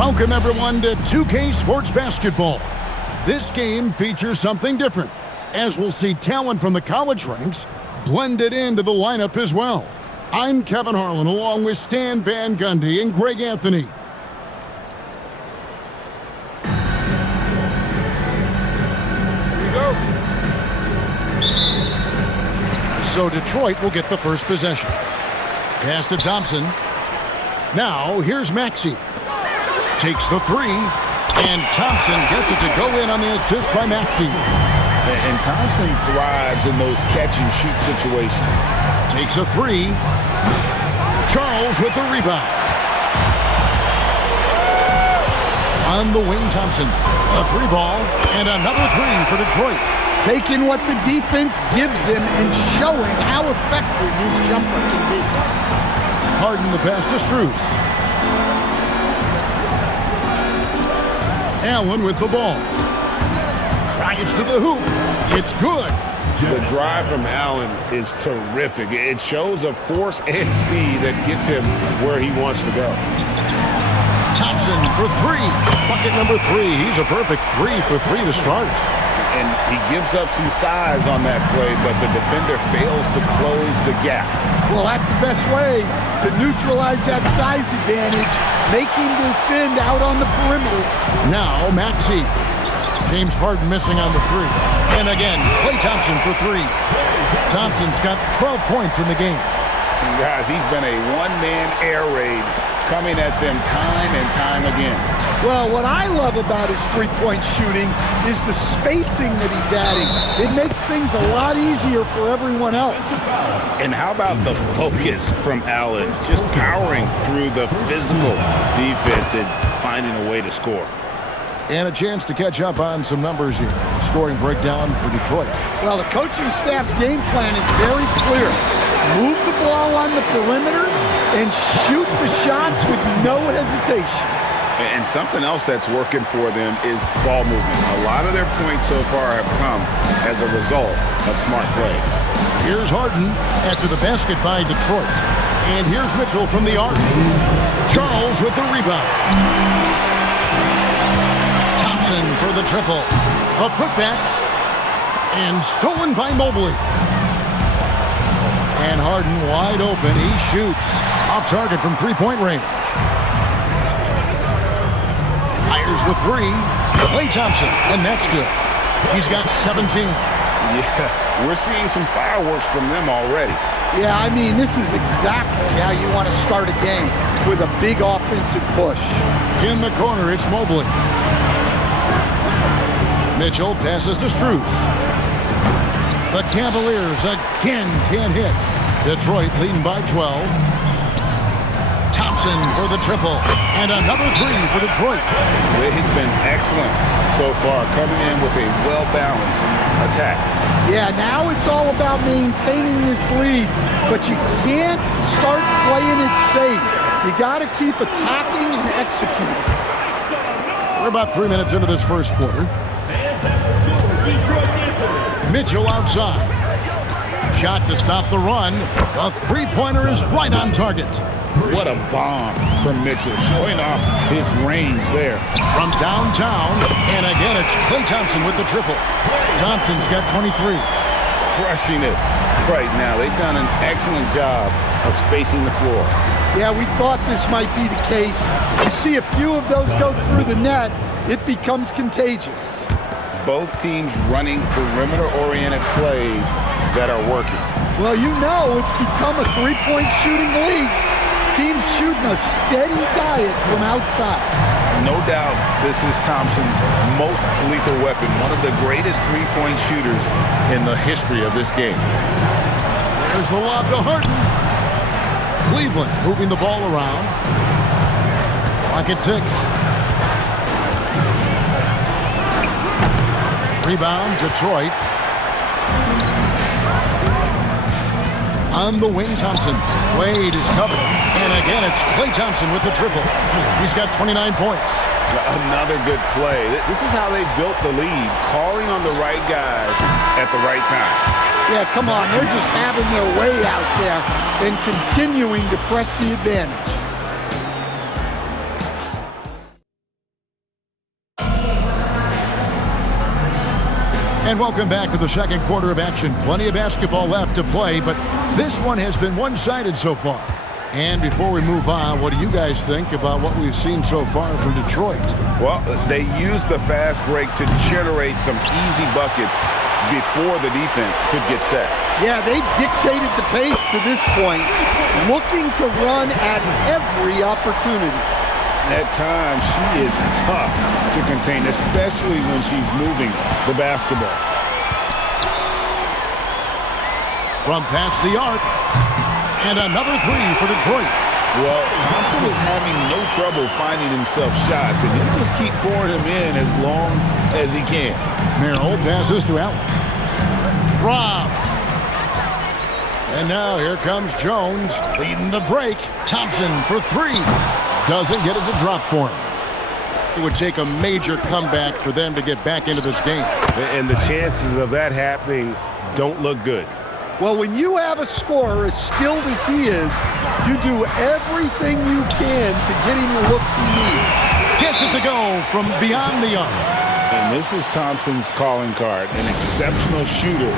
Welcome, everyone, to 2K Sports Basketball. This game features something different, as we'll see talent from the college ranks blended into the lineup as well. I'm Kevin Harlan, along with Stan Van Gundy and Greg Anthony. Here we go. So Detroit will get the first possession. Pass to Thompson. Now, here's Maxey. Takes the three, and Thompson gets it to go in on the assist by Maxey. And Thompson thrives in those catch-and-shoot situations. Takes a three. Charles with the rebound. On the wing, Thompson. A three ball, and another three for Detroit. Taking what the defense gives him and showing how effective his jumper can be. Harden the pass to Strus. Allen with the ball. Drives to the hoop. It's good. The drive from Allen is terrific. It shows a force and speed that gets him where he wants to go. Thompson for three. Bucket number three. He's a perfect 3 for 3 to start. And he gives up some size on that play, but the defender fails to close the gap. Well, that's the best way to neutralize that size advantage. Make him defend out on the perimeter. Now, Maxey. James Harden missing on the three. And again, Klay Thompson for three. Thompson's got 12 points in the game. And guys, he's been a one-man air raid coming at them time and time again. Well, what I love about his three-point shooting is the spacing that he's adding. It makes things a lot easier for everyone else. And how about the focus from Allen? Just powering through the physical defense and finding a way to score. And a chance to catch up on some numbers here. Scoring breakdown for Detroit. Well, the coaching staff's game plan is very clear. Move the ball on the perimeter and shoot the shots with no hesitation. And something else that's working for them is ball movement. A lot of their points so far have come as a result of smart play. Here's Harden after the basket by Detroit. And here's Mitchell from the arc. Charles with the rebound. Thompson for the triple. A putback. And stolen by Mobley. And Harden wide open. He shoots. Off target from three-point range. Fires the three. Klay Thompson. And that's good. He's got 17. Yeah, we're seeing some fireworks from them already. Yeah, I mean, this is exactly how you want to start a game, with a big offensive push. In the corner, it's Mobley. Mitchell passes to Strus. The Cavaliers again can't hit. Detroit leading by 12. Thompson for the triple. And another three for Detroit. They've been excellent so far, coming in with a well-balanced attack. Yeah, now it's all about maintaining this lead, but you can't start playing it safe. You got to keep attacking and executing. We're about 3 minutes into this first quarter. Mitchell outside. Shot to stop the run. The three-pointer is right on target. What a bomb from Mitchell, showing off his range there. From downtown, and again it's Klay Thompson with the triple. Thompson's got 23. Crushing it right now. They've done an excellent job of spacing the floor. Yeah, we thought this might be the case. You see a few of those go through the net, it becomes contagious. Both teams running perimeter-oriented plays that are working. Well, you know it's become a three-point shooting league. Teams shooting a steady diet from outside. No doubt this is Thompson's most lethal weapon, one of the greatest three-point shooters in the history of this game. There's the lob to Harden. Cleveland moving the ball around. Clock at 6. Rebound, Detroit. On the wing, Thompson. Wade is covered. And again, it's Klay Thompson with the triple. He's got 29 points. Another good play. This is how they built the lead, calling on the right guys at the right time. Yeah, come on. They're just having their way out there and continuing to press the advantage. And welcome back to the second quarter of action. Plenty of basketball left to play, but this one has been one-sided so far. And before we move on, what do you guys think about what we've seen so far from Detroit? Well, they used the fast break to generate some easy buckets before the defense could get set. Yeah, they dictated the pace to this point, looking to run at every opportunity. At times, she is tough to contain, especially when she's moving the basketball. From past the arc, and another three for Detroit. Well, Thompson is having no trouble finding himself shots, and he'll just keep pouring them in as long as he can. Merrill passes to Allen. Rob. And now here comes Jones leading the break. Thompson for three. Doesn't get it to drop for him. It would take a major comeback for them to get back into this game. And the chances of that happening don't look good. Well, when you have a scorer as skilled as he is, you do everything you can to get him the looks he needs. Gets it to go from beyond the arc. And this is Thompson's calling card, an exceptional shooter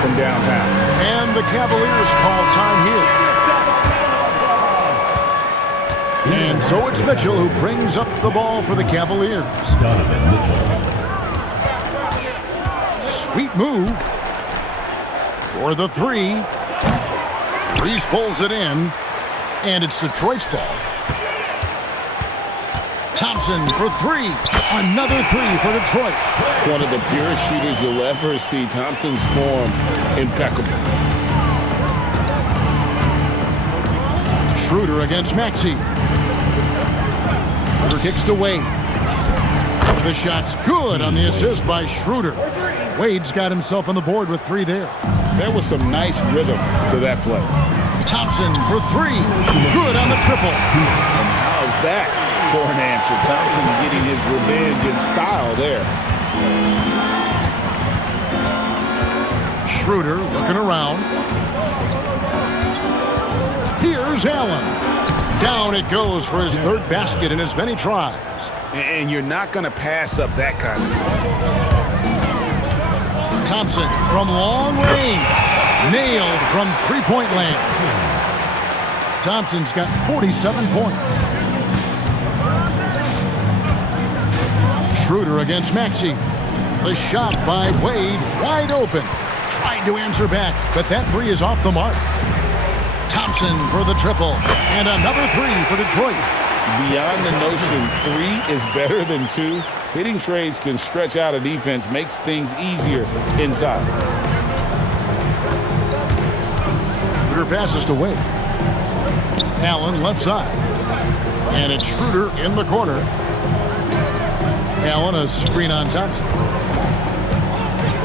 from downtown. And the Cavaliers call time here. And so it's Mitchell who brings up the ball for the Cavaliers. Sweet move for the three. Reese pulls it in, and it's Detroit's ball. Thompson for three. Another three for Detroit. One of the purest shooters you'll ever see. Thompson's form impeccable. Schroeder against Maxey. Schroeder kicks to Wade. The shot's good on the assist by Schroeder. Wade's got himself on the board with three there. There was some nice rhythm to that play. Thompson for three. Good on the triple. And how's that for an answer? Thompson getting his revenge in style there. Schroeder looking around. Here's Allen. Down it goes for his third basket in as many tries. And you're not going to pass up that kind of play. Thompson from long range. Nailed from three-point land. Thompson's got 47 points. Schroeder against Maxey. The shot by Wade, wide open. Tried to answer back, but that three is off the mark. Thompson for the triple, and another three for Detroit. Beyond the notion three is better than two, hitting trades can stretch out a defense, makes things easier inside. Schroeder passes to Wade. Allen left side. And it's Schroeder in the corner. Allen a screen on Thompson.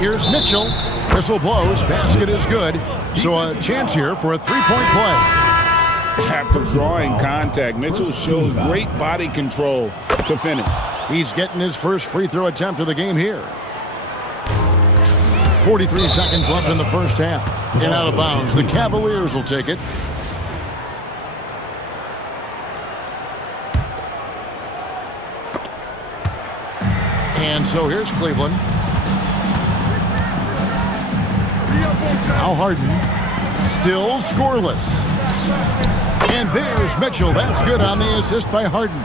Here's Mitchell. Whistle blows. Basket is good. So a chance here for a three-point play. After drawing contact, Mitchell shows great body control to finish. He's getting his first free throw attempt of the game here. 43 seconds left in the first half. And out of bounds. The Cavaliers will take it. And so here's Cleveland. Now Harden. Still scoreless. And there's Mitchell. That's good on the assist by Harden.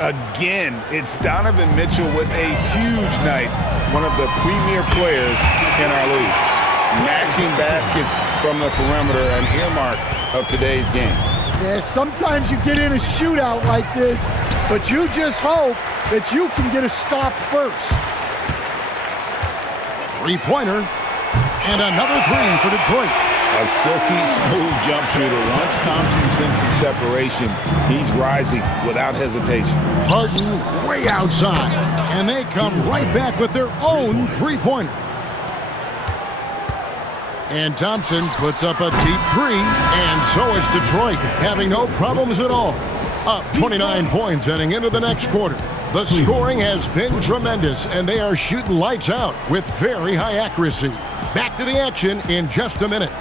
Again, it's Donovan Mitchell with a huge night. One of the premier players in our league. Matching baskets from the perimeter, an earmark of today's game. Yeah, sometimes you get in a shootout like this, but you just hope that you can get a stop first. Three-pointer. And another three for Detroit. A silky, smooth jump shooter. Once Thompson senses separation, he's rising without hesitation. Harden way outside. And they come right back with their own three-pointer. And Thompson puts up a deep three. And so it's Detroit having no problems at all. Up 29 points heading into the next quarter. The scoring has been tremendous, and they are shooting lights out with very high accuracy. Back to the action in just a minute.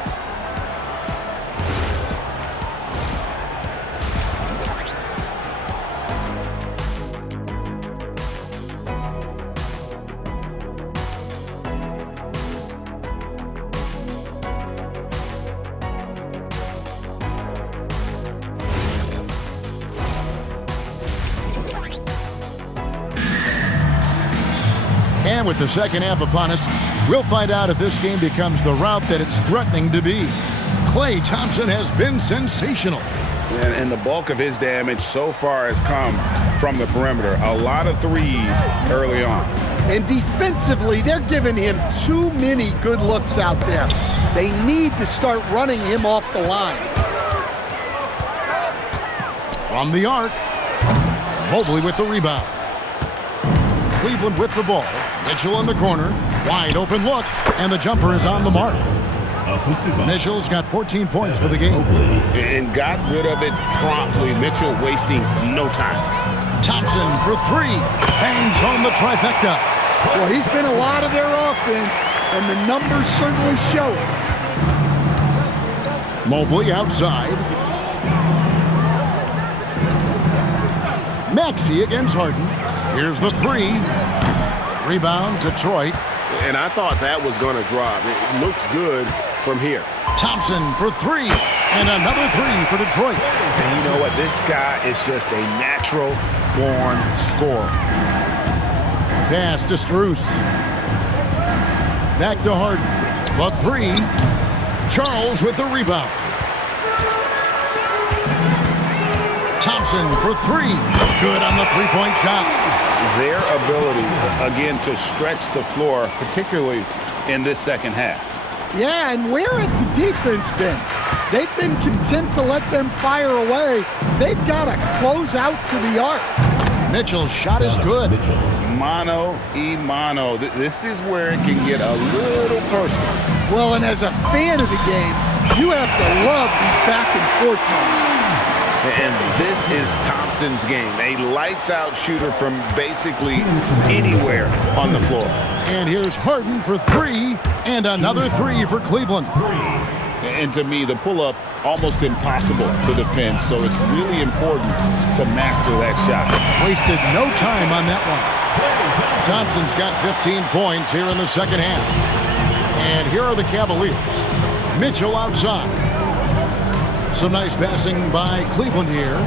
And with the second half upon us, we'll find out if this game becomes the route that it's threatening to be. Klay Thompson has been sensational. And the bulk of his damage so far has come from the perimeter. A lot of threes early on. And defensively, they're giving him too many good looks out there. They need to start running him off the line. From the arc, Mobley with the rebound. Cleveland with the ball. Mitchell in the corner. Wide open look. And the jumper is on the mark. Mitchell's got 14 points for the game. And got rid of it promptly. Mitchell wasting no time. Thompson for three. Bangs home the trifecta. Well, he's been a lot of their offense, and the numbers certainly show it. Mobley outside. Maxey against Harden. Here's the three. Rebound, Detroit. And I thought that was going to drop. It looked good from here. Thompson for three. And another three for Detroit. And you know what? This guy is just a natural-born scorer. Pass to Strus. Back to Harden. The three. Charles with the rebound. Thompson for three. Good on the three-point shot. Their ability, again, to stretch the floor, particularly in this second half. Yeah, and where has the defense been? They've been content to let them fire away. They've got to close out to the arc. Mitchell's shot is good. Mano-y-mano. This is where it can get a little personal. Well, and as a fan of the game, you have to love these back-and-forth moments. And this is Thompson's game. A lights-out shooter from basically anywhere on the floor. And here's Harden for three, and another three for Cleveland. And to me, the pull-up almost impossible to defend, so it's really important to master that shot. Wasted no time on that one. Thompson's got 15 points here in the second half. And here are the Cavaliers. Mitchell outside. Some nice passing by Cleveland here.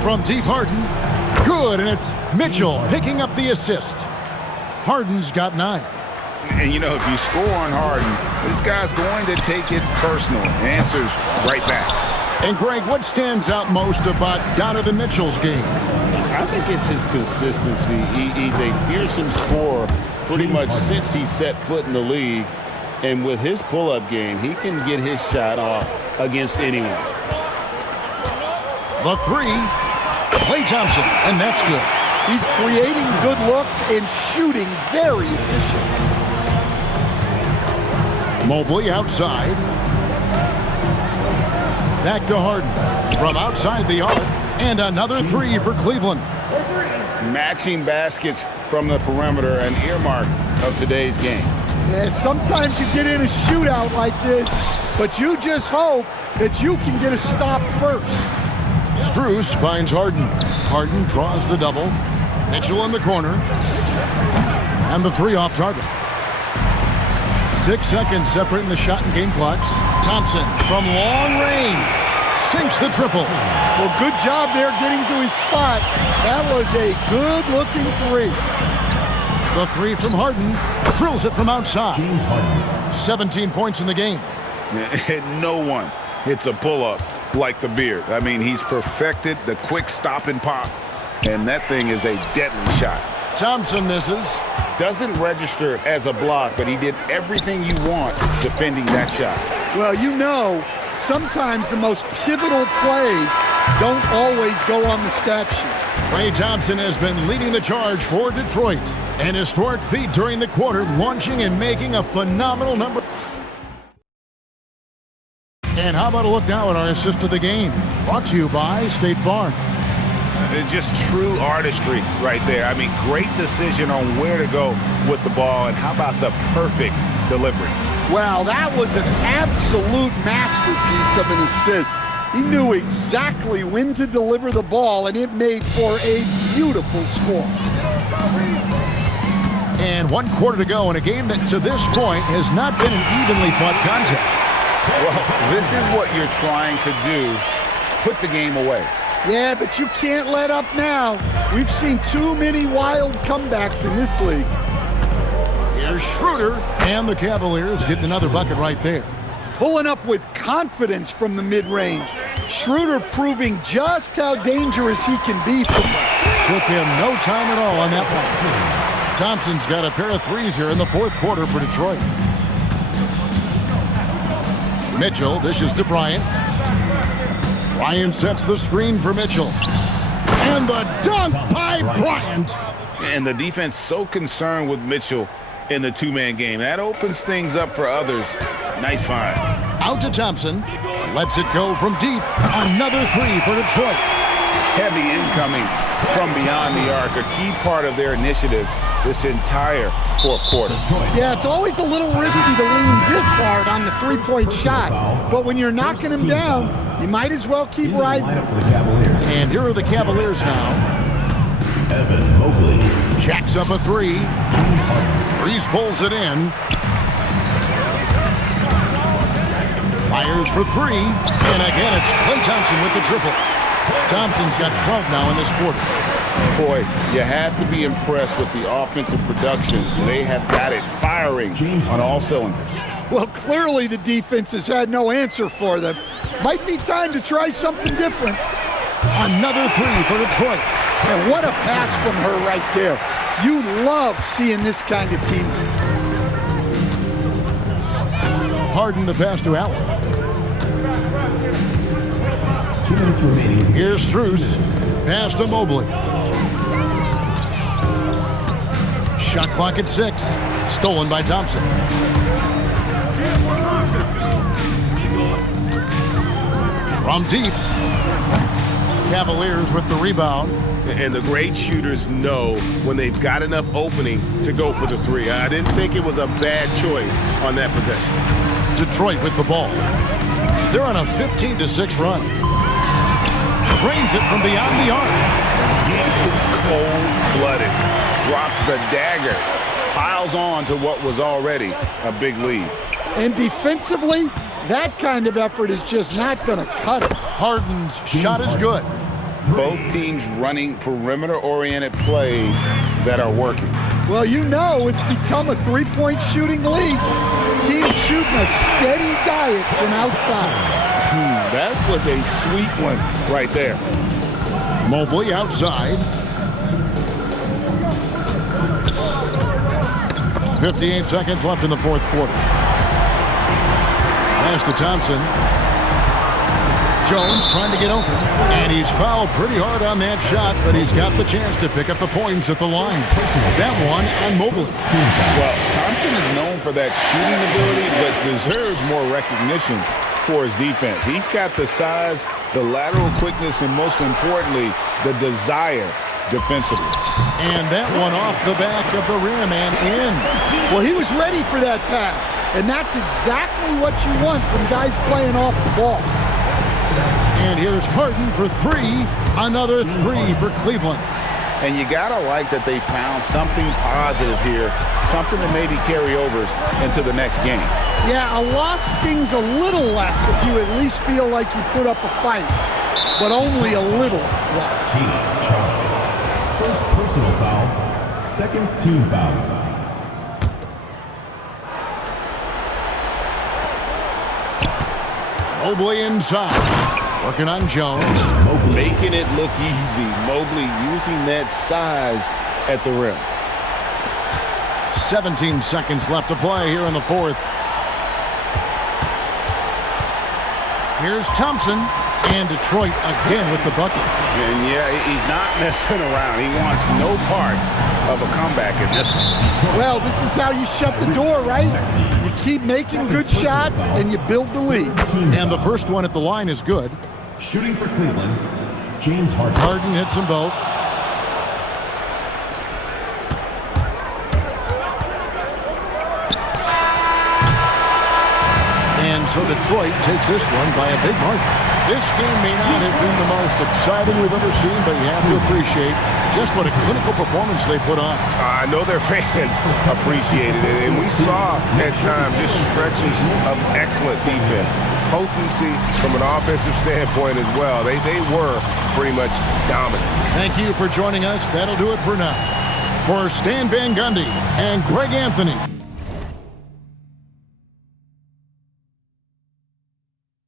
From deep, Harden. Good, and it's Mitchell picking up the assist. Harden's got 9. And, you know, if you score on Harden, this guy's going to take it personal. Answers right back. And, Greg, what stands out most about Donovan Mitchell's game? I think it's his consistency. He's a fearsome scorer pretty much since he set foot in the league. And with his pull-up game, he can get his shot off against anyone. The three, Klay Thompson, and that's good. He's creating good looks and shooting very efficient. Mobley outside. Back to Harden. From outside the arc, and another three for Cleveland. Matching baskets from the perimeter, an earmark of today's game. Yeah, sometimes you get in a shootout like this, but you just hope that you can get a stop first. Strus finds Harden. Harden draws the double. Mitchell in the corner. And the three off target. 6 seconds separating the shot and game clocks. Thompson from long range. Sinks the triple. Well, good job there getting to his spot. That was a good-looking three. The three from Harden. Drills it from outside. 17 points in the game. No one hits a pull-up like the Beard. I mean, he's perfected the quick stop and pop, and that thing is a deadly shot. Thompson misses. Doesn't register as a block, but he did everything you want defending that shot. Well, you know, sometimes the most pivotal plays don't always go on the stat sheet. Klay Thompson has been leading the charge for Detroit. An historic feat during the quarter, launching and making a phenomenal number. And how about a look now at our assist of the game? Brought to you by State Farm. Just true artistry right there. I mean, great decision on where to go with the ball, and how about the perfect delivery? Well, that was an absolute masterpiece of an assist. He knew exactly when to deliver the ball, and it made for a beautiful score. And 1 quarter to go in a game that to this point has not been an evenly fought contest. Well, this is what you're trying to do. Put the game away. Yeah, but you can't let up now. We've seen too many wild comebacks in this league. Here's Schroeder, and the Cavaliers getting another bucket right there. Pulling up with confidence from the mid-range. Schroeder proving just how dangerous he can be from there. Took him no time at all on that one. Thompson's got a pair of threes here in the fourth quarter for Detroit. Mitchell dishes to Bryant. Bryant sets the screen for Mitchell. And the dunk by Bryant. And the defense so concerned with Mitchell in the two-man game. That opens things up for others. Nice find. Out to Thompson. Lets it go from deep. Another three for Detroit. Heavy incoming from beyond the arc. A key part of their initiative this entire fourth quarter. Yeah, it's always a little risky to lean this hard on the three-point shot. But when you're knocking him down, you might as well keep riding. And here are the Cavaliers now. Jacks up a three. Reese pulls it in. Fires for three. And again, it's Klay Thompson with the triple. Thompson's got 12 now in this quarter. Boy, you have to be impressed with the offensive production. They have got it firing on all cylinders. Well, clearly the defense has had no answer for them. Might be time to try something different. Another three for Detroit. And what a pass from her right there. You love seeing this kind of team. Harden the pass to Allen. Here's Strus. Pass to Mobley. Shot clock at 6. Stolen by Thompson. From deep. Cavaliers with the rebound. And the great shooters know when they've got enough opening to go for the three. I didn't think it was a bad choice on that possession. Detroit with the ball. They're on a 15-6 run. Drains it from beyond the arc. He's cold-blooded. Drops the dagger. Piles on to what was already a big lead. And defensively, that kind of effort is just not going to cut it. Harden's shot is good. Both teams running perimeter-oriented plays that are working. Well, you know it's become a three-point shooting league. Teams shooting a steady diet from outside. That was a sweet one right there. Mobley outside. 58 seconds left in the fourth quarter. Pass to Thompson. Jones trying to get open. And he's fouled pretty hard on that shot, but he's got the chance to pick up the points at the line. That one on Mobley. Well, Thompson is known for that shooting ability, but deserves more recognition for his defense. He's got the size, the lateral quickness, and most importantly, the desire defensively. And that one off the back of the rim and in. Well, he was ready for that pass, and that's exactly what you want from guys playing off the ball. And here's Harden for three. Another three for Cleveland. And you gotta like that they found something positive here, something that maybe carry overs into the next game. Yeah, a loss stings a little less if you at least feel like you put up a fight, but only a little less. Charles. First personal foul, second team foul. Mobley inside. Working on Jones. Making it look easy. Mobley using that size at the rim. 17 seconds left to play here in the fourth. Here's Thompson. And Detroit again with the bucket. And yeah, he's not messing around. He wants no part of a comeback in this one. Well, this is how you shut the door, right? You keep making good shots and you build the lead. And the first one at the line is good. Shooting for Cleveland, James Harden. Harden hits them both. And so Detroit takes this one by a big margin. This game may not have been the most exciting we've ever seen, but you have to appreciate just what a clinical performance they put on. I know their fans appreciated it, and we saw at times just stretches of excellent defense. Potency from an offensive standpoint as well. They were pretty much dominant. Thank you for joining us. That'll do it for now. For Stan Van Gundy and Greg Anthony,